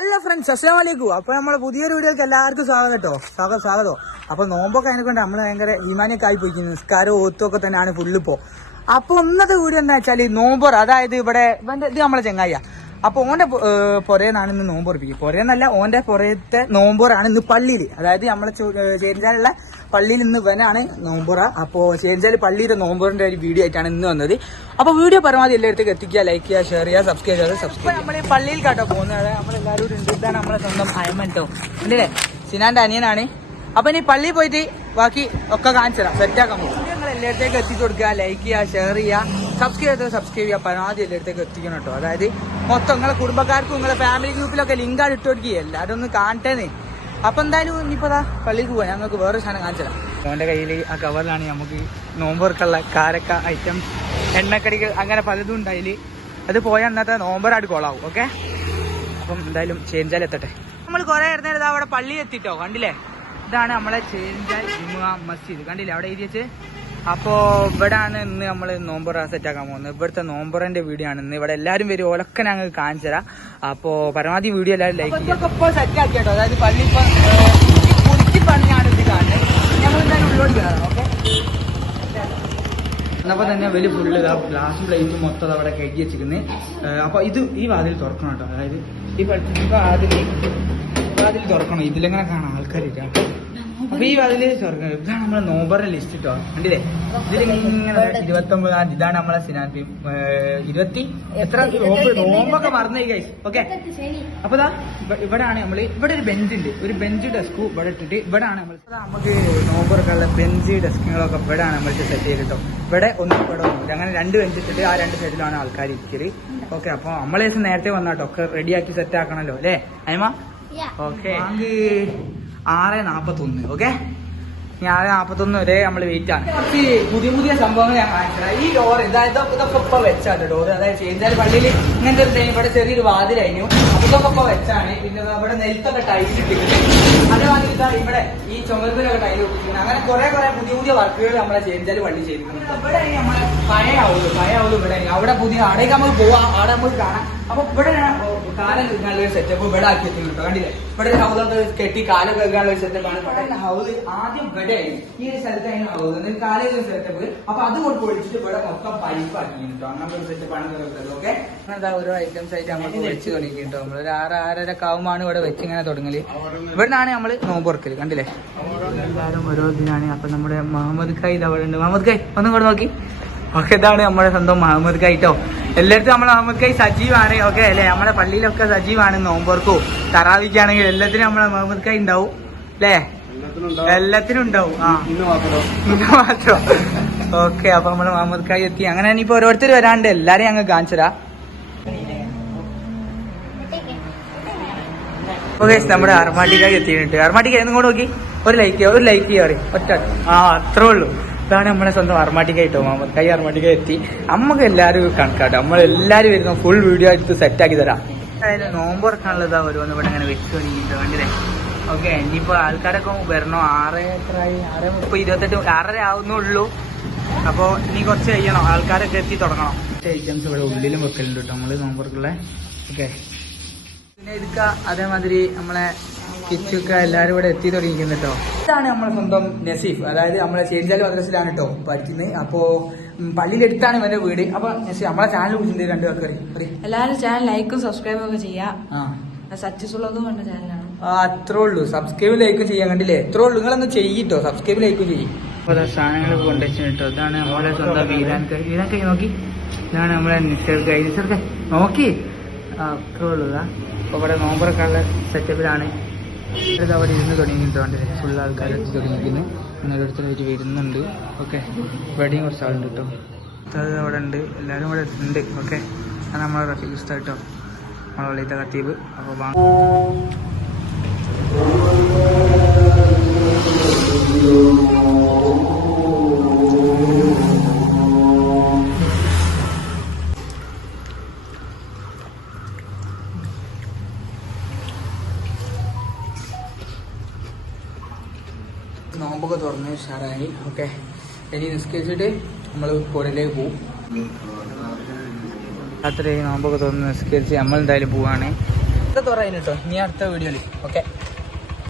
Hello friends അസ്സാം വലൈക്കും അപ്പൊ നമ്മുടെ പുതിയൊരു വീഡിയോക്ക് എല്ലാവർക്കും സ്വാഗതം കേട്ടോ. സ്വാഗതം സ്വാഗതം. അപ്പൊ നോമ്പൊക്കെ അതിനെ കൊണ്ട് നമ്മൾ ഭയങ്കര വിമാനൊക്കെ ആയി പോയിക്കുന്നു നിസ്കാരവും ഓത്തൊക്കെ തന്നെയാണ് ഫുള്ളിപ്പോ അപ്പൊ ഇന്നത്തെ വീഡിയോ എന്താ വെച്ചാൽ നോമ്പർ അതായത് ഇവിടെ ഇത് നമ്മളെ ചെങ്ങായ അപ്പൊ ഓന്റെ പുരയെന്നാണ് ഇന്ന് നോമ്പ് ഉറപ്പിക്കും പുരയെന്നല്ല ഓന്റെ പുരത്തെ നോമ്പുറാണ് ഇന്ന് പള്ളിയിൽ അതായത് നമ്മളെ ചേരിഞ്ചാലുള്ള പള്ളിയിൽ ഇന്ന് ഇവനാണ് നോമ്പുറ. അപ്പോ ചേരിഞ്ചാൽ പള്ളിയിലെ നോമ്പുറിന്റെ ഒരു വീഡിയോ ആയിട്ടാണ് ഇന്ന് വന്നത്. അപ്പൊ വീഡിയോ പരമാവധി എല്ലായിടത്തേക്ക് എത്തിക്കുക. ലൈക്ക് ചെയ്യുക ഷെയർ ചെയ്യുക സബ്സ്ക്രൈബ് ചെയ്യുക സബ്സ്ക്രൈബ് നമ്മൾ ഈ പള്ളിയിൽ കേട്ടോ പോകുന്നത്. നമ്മളെല്ലാവരും ഇതാണ് നമ്മളെ സ്വന്തം അയമൻ കേട്ടോ സിനാന്റെ അനിയനാണ്. അപ്പൊ ഇനി പള്ളിയിൽ പോയിട്ട് ബാക്കി ഒക്കെ കാണിച്ചു തരാം സെറ്റാക്കാൻ പോകും. നിങ്ങൾ എല്ലായിടത്തേക്ക് എത്തിച്ചു കൊടുക്കുക. ലൈക്ക് ചെയ്യുക ഷെയർ ചെയ്യുക. സബ്സ്ക്രൈബ് ചെയ്ത് സബ്സ്ക്രൈബ് ചെയ്യുക പരമാവധി എല്ലായിടത്തേക്ക് എത്തിക്കണം കേട്ടോ. അതായത് മൊത്തം നിങ്ങളെ കുടുംബക്കാർക്കും നിങ്ങളെ ഫാമിലി ഗ്രൂപ്പിലൊക്കെ ലിങ്ക് ആണ് ഇട്ട് എല്ലാവരും ഒന്ന് കാണട്ടേന്ന്. അപ്പൊ എന്തായാലും ഇനിയിപ്പോ ദാ പള്ളിക്ക് പോവാം. ഞങ്ങൾക്ക് വേറെ സാധനം കാണിച്ചു തരാം അവന്റെ കയ്യിൽ ആ കവറിലാണ് നമുക്ക് നോമ്പർക്കുള്ള കാരക്ക ഐറ്റം എണ്ണക്കടികൾ അങ്ങനെ പലതും ഉണ്ടായിൽ. അത് പോയാൽ അന്നത്തെ നോമ്പറായിട്ട് അടുക്കോളാവും ഓക്കെ അപ്പം എന്തായാലും ചേഞ്ചാൽ എത്തട്ടെ. നമ്മൾ കുറെ നേരം അവിടെ പള്ളി എത്തിട്ടോ കണ്ടില്ലേ? ഇതാണ് നമ്മളെ ചേഞ്ചാൽ ജുമുഅ മസ്ജിദ്. കണ്ടില്ലേ? അവിടെ എഴുതി വെച്ച്? അപ്പോ ഇവിടാണ് ഇന്ന് നമ്മൾ നോമ്പർ സെറ്റ് ആക്കാൻ പോകുന്നത്. ഇവിടുത്തെ നോമ്പറിന്റെ വീഡിയോ ആണ്. ഇന്ന് ഇവിടെ എല്ലാരും വരും. ഓലൊക്കെ ഞങ്ങൾ കാണിച്ചു തരാം. അപ്പോ പരമാവധി വീഡിയോ എല്ലാരും ലൈക്ക് ചെയ്യുക. സെറ്റ് ആക്കി കേട്ടോ. അതായത് പള്ളി ഇപ്പൊ പണിയാണ് ഇത് കാണുന്നത്. ഞങ്ങൾ എന്തായാലും ഉള്ളോട്ട് കയറാം ഓക്കെ? എന്നപ്പോ തന്നെ വലിയ ഫുള്ള് ഗ്ലാസ് പ്ലേറ്റ് പ്ലേറ്റും മൊത്തം അവിടെ കഴുകി വെച്ചിരിക്കുന്നത് അപ്പൊ ഇത് ഈ വാതിൽ തുറക്കണം കേട്ടോ. അതായത് ഈ പഠിച്ചിട്ട് ആദ്യം വാതിൽ തുറക്കണം. ഇതിലെങ്ങനെ കാണാം ആൾക്കാരില്ല അപ്പൊ ഈ അതിൽ ഇതാണ് നമ്മളെ നോമ്പറിന്റെ ലിസ്റ്റ് കേട്ടോ കണ്ടില്ലേ? ഇതിലിങ്ങനെ ഇരുപത്തി ഒമ്പതാം ഇതാണ് നമ്മളെ സിനാപ്പി ഇരുപത്തി എത്ര നോമ്പ് നോമ്പൊക്കെ മറന്നു ഗൈസ് ഓക്കെ അപ്പൊ ദാ ഇവ- ഇവിടാണ് നമ്മൾ ഇവിടെ ഒരു ബെഞ്ച് ഉണ്ട്. ഒരു ബെഞ്ച് ഡെസ്ക് ഇവിടെ ഇട്ടിട്ട് ഇവിടാണ് നമ്മൾ ഇതാ നമുക്ക് നോമ്പറൊക്കെയുള്ള ബെഞ്ച് ഡെസ്കുകളൊക്കെ ഇവിടാണ് നമ്മൾ സെറ്റ് ചെയ്തിട്ടോ. ഇവിടെ ഒന്ന് ഇവിടെ ഒന്നും അങ്ങനെ രണ്ട് ബെഞ്ച് ഇട്ടിട്ട് ആ രണ്ട് സൈഡിലാണ് ആൾക്കാർ ഇരിക്കൽ. ഓക്കെ അപ്പൊ നമ്മളെ നേരത്തെ വന്നാട്ടോ. ഒക്കെ റെഡിയാക്കി സെറ്റ് ആക്കണല്ലോ അല്ലേ? അയമാ ഓക്കെ ആറ് നാപ്പത്തൊന്ന് ഓക്കെ ഇനി ആറ് നാപ്പത്തൊന്ന് വരെ നമ്മൾ വെയിറ്റ് ആണ്. പുതിയ പുതിയ സംഭവങ്ങൾ ഞാൻ കാണിച്ചത് ഈ ഡോർ ഇതായത് ഇതൊക്കെ വെച്ചാണ് ഡോർ അതായത് ചേഞ്ചാൽ പള്ളിയിൽ ഇങ്ങനത്തെ ഒരു ഇവിടെ ചെറിയൊരു വാതിലായിരുന്നു ഇതൊക്കെ ഇപ്പൊ വെച്ചാണ്. പിന്നെ ഇവിടെ നെൽത്തൊക്കെ ടൈൽ ഇട്ടിട്ടുണ്ട്. അതേമാതിരി ഇതാ ഇവിടെ ഈ ചുമതലൊക്കെ ടൈൽ ഒട്ടിക്കുന്നത് അങ്ങനെ കുറെ കുറെ പുതിയ പുതിയ വർക്കുകൾ നമ്മളെ ചേഞ്ചാൽ പള്ളി ചെയ്തിട്ടുണ്ട്. ഇവിടെ നമ്മളെ പഴയ ആവുള്ളൂ പഴയ ആവുള്ളൂ ഇവിടെ അവിടെ പുതിയ അവിടേക്ക് നമുക്ക് പോവാം. അവിടെ നമുക്ക് കാണാം. അപ്പൊ ഇവിടെ ഞാൻ കാലം ഒരു സെറ്റപ്പ് ഇവിടെ ആക്കി കണ്ടില്ലേ? ഇവിടെ ഹൗസൊക്കെ കെട്ടി കാലം കഴുകാനുള്ള ഒരു സെറ്റപ്പ് ആണ്. ഇവിടെ ഹൗസ് ആദ്യം ഇവിടെ ആയിരുന്നു ഈ ഒരു സ്ഥലത്തായിരുന്നു ഹൗസ് എന്നിട്ട് കാലം ഒരു സെറ്റപ്പ് അപ്പൊ അത് കൊണ്ട് പൊളിച്ചിട്ട് ഇവിടെ മൊത്തം പൈപ്പ് ആക്കിട്ടോ അങ്ങനത്തെ ഒരു സെറ്റപ്പ് ആണ് വരുന്നത് ഓക്കെ എന്താ ഓരോ ഐറ്റംസ് ആയിട്ട് നമ്മൾ വെച്ച് തുടങ്ങിട്ടോ നമ്മൾ ഒരു ആറ് ആറര കാവുമാണ് ഇവിടെ വെച്ച് ഇങ്ങനെ തുടങ്ങൽ. ഇവിടുന്നാണ് നമ്മൾ നോമ്പ് തുറക്കൽ. കണ്ടില്ലേ? എല്ലാവരും ഓരോ ഇതിനാണ്. അപ്പൊ നമ്മുടെ മുഹമ്മദ് ഖായ് ഇത് അവിടെ ഉണ്ട്. മുഹമ്മദ് ഖായ് ഒന്നും കൂടെ നോക്കി. ഓക്കെ ഇതാണ് നമ്മുടെ സ്വന്തം മുഹമ്മദ് ഖായ് ട്ടോ. എല്ലായിടത്തും നമ്മൾ നമുക്ക് സജീവാണ് ഓക്കെ അല്ലേ? നമ്മുടെ പള്ളിയിലൊക്കെ സജീവാണ് നോമ്പോർക്കോ തറാവിക്കാണെങ്കിൽ എല്ലാത്തിനും നമ്മളെ മുഹമ്മദ് ഉണ്ടാവും അല്ലേ? എല്ലാത്തിനും ഉണ്ടാവും ആ. ഇന്ന് മാത്രം. ഓക്കെ അപ്പൊ നമ്മൾ മുഹമ്മദ് കൈ എത്തി. അങ്ങനെ ഇനിയിപ്പോ ഓരോരുത്തർ വരാണ്ട് എല്ലാരെയും ഞങ്ങൾ കാണിച്ചതാ ഓക്കെ നമ്മുടെ അർമാട്ടിക്കായി എത്തിയിട്ടുണ്ട്. അർമാട്ടിക്ക എന്നും കൂടെ നോക്കി. ഒരു ലൈക്ക് ഒരു ലൈക്ക് ചെയ്യാറി ഒറ്റ. ആ അത്രേ ഉള്ളൂ. ഇതാണ് നമ്മളെ സ്വന്തം അർമാട്ടിക്ക കേട്ടോ കൈ അർമാട്ടിക്ക എത്തി. നമുക്ക് എല്ലാവരും കണക്കാട്ടോ. നമ്മൾ എല്ലാവരും വരുന്ന ഫുൾ വീഡിയോ എടുത്ത് സെറ്റ് ആക്കി തരാം. അതായത് നോമ്പ് തുറക്കാനുള്ളതാ ഓരോന്ന് ഇവിടെ അങ്ങനെ വെച്ച് തുടങ്ങിയിട്ട് കണ്ടില്ലേ? ഓക്കെ ഇനിയിപ്പോ ആൾക്കാരൊക്കെ വരണോ? ആറ് എത്രയായി ആറ് മുപ്പത് ഇരുപത്തെട്ട് ആറര ആവുന്നുള്ളൂ. അപ്പോൾ ഇനി കുറച്ച് കഴിയണം. ആൾക്കാരൊക്കെ എത്തി തുടങ്ങണം. ഐറ്റംസ് ഇവിടെ ഉള്ളിലും വെക്കലുണ്ട് കേട്ടോ നമ്മൾ നോമ്പുറക്കുള്ള ഓക്കെ പിന്നെ ഇതൊക്കെ അതേമാതിരി നമ്മളെ കിച്ചൊക്കെ എല്ലാരും ഇവിടെ എത്തി തുടങ്ങിയിരിക്കുന്നു കേട്ടോ ഇതാണ് നമ്മളെ സ്വന്തം നസീഫ്. അതായത് നമ്മളെ ചേഞ്ചാലി മദ്രസിലാണ് കേട്ടോ പഠിക്കുന്നത് അപ്പോ ഉം, പള്ളിയിലെടുത്താണ് ഇവന്റെ വീട്. അപ്പൊ നസീഫ് നമ്മളെ ചാനൽ കുറിച്ചിട്ടുണ്ട് രണ്ടു പേർക്ക് എല്ലാവരും ചാനൽ ലൈക്കും സബ്സ്ക്രൈബും ഒക്കെ ചെയ്യാം. ആ. സത്യസുള്ളതും കണ്ട ചാനലാണ് ആ, അത്രേ ഉള്ളൂ സബ്സ്ക്രൈബ് ലൈക്കും ചെയ്യാൻ കണ്ടില്ലേ? എത്ര ഉള്ളൂ നിങ്ങളൊന്ന് ചെയ്യിട്ടോ. സബ്സ്ക്രൈബ് ലൈക്കും ചെയ്യും. സാധനങ്ങൾ സാധനങ്ങളൊക്കെ കൊണ്ടുവച്ചു കേട്ടോ ഇതാണ് നമ്മളെ സ്വന്തം വീരാൻ കൈ. വീരാൻ കൈ നോക്കി. ഇതാണ് നമ്മളെ നിസർ കൈ. നിസർ കൈ. നോക്കി. അത്രേ ഉള്ളൂ അപ്പൊ ഇവിടെ നോമ്പറൊക്കെയുള്ള സെറ്റപ്പിലാണ് ഇത് അവിടെ ഇരുന്ന് തുടങ്ങിയിട്ടുണ്ട്. ഫുൾ ആൾക്കാർ എത്തി തുടങ്ങിയിരിക്കുന്നു. ഓരോരുത്തരായിട്ട് വരുന്നുണ്ട്. ഓക്കെ ഇവിടെയും കുറച്ച് ആളുണ്ട് കേട്ടോ അത് അവിടെ ഉണ്ട് എല്ലാവരും ഇവിടെ ഉണ്ട്. ഓക്കെ അത് നമ്മളെ റഫീഖ് ഉസ്താദ് കേട്ടോ നമ്മളെ കത്തീബ് അപ്പോൾ നോമ്പൊക്കെ തുറന്ന് ഉഷാറായി. ഓക്കെ. ഇനി നിസ്കരിച്ചിട്ട് നമ്മൾ കോടിലേക്ക് പോവും. രാത്രി നോമ്പൊക്കെ തുറന്ന് നിസ്കരിച്ച് നമ്മൾ എന്തായാലും പോവാണ്. ഇത് തുറ കേട്ടോ നീ അടുത്ത വീഡിയോയിൽ. ഓക്കെ.